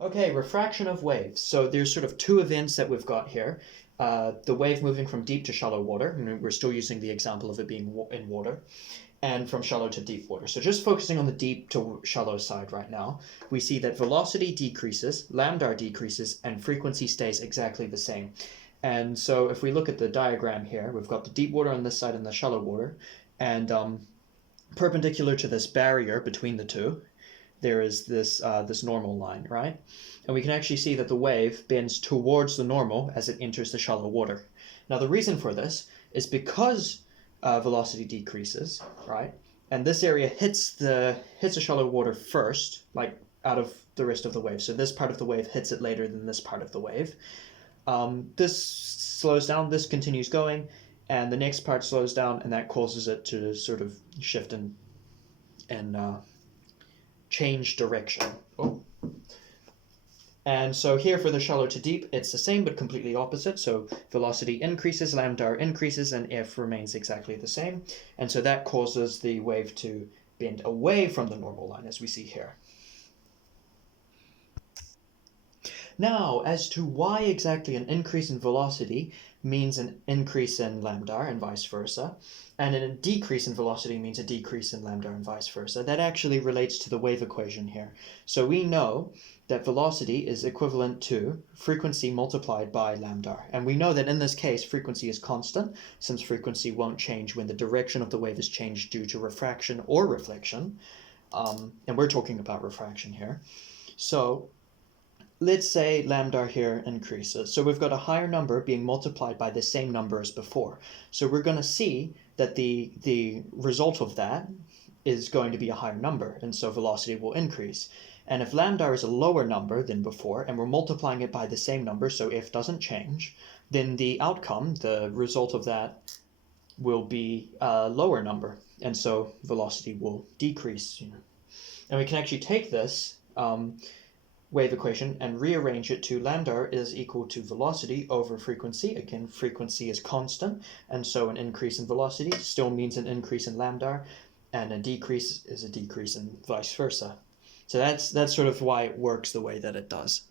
Okay, refraction of waves. So there's sort of two events that we've got here. The wave moving from deep to shallow water, and we're still using the example of it being in water, and from shallow to deep water. So just focusing on the deep to shallow side right now, we see that velocity decreases, lambda decreases, and frequency stays exactly the same. And so if we look at the diagram here, we've got the deep water on this side and the shallow water, and perpendicular to this barrier between the two, there is this normal line, right? And we can actually see that the wave bends towards the normal as it enters the shallow water. Now the reason for this is because velocity decreases, right? And this area hits the shallow water first, like out of the rest of the wave. So this part of the wave hits it later than this part of the wave. This slows down, this continues going, and the next part slows down, and that causes it to sort of shift and change direction. Oh. And so here for the shallow to deep, it's the same but completely opposite. So velocity increases, lambda increases, and F remains exactly the same. And so that causes the wave to bend away from the normal line, as we see here. Now, as to why exactly an increase in velocity means an increase in lambda and vice versa, and a decrease in velocity means a decrease in lambda and vice versa, that actually relates to the wave equation here. So we know that velocity is equivalent to frequency multiplied by lambda. And we know that in this case, frequency is constant, since frequency won't change when the direction of the wave is changed due to refraction or reflection. And we're talking about refraction here. So let's say lambda here increases. So we've got a higher number being multiplied by the same number as before. So we're going to see that the result of that is going to be a higher number, and so velocity will increase. And if lambda is a lower number than before, and we're multiplying it by the same number, so f doesn't change, then the outcome, the result of that, will be a lower number, and so velocity will decrease. And we can actually take this wave equation and rearrange it to lambda is equal to velocity over frequency. Again, frequency is constant, and so an increase in velocity still means an increase in lambda, and a decrease is a decrease in vice versa. So that's sort of why it works the way that it does.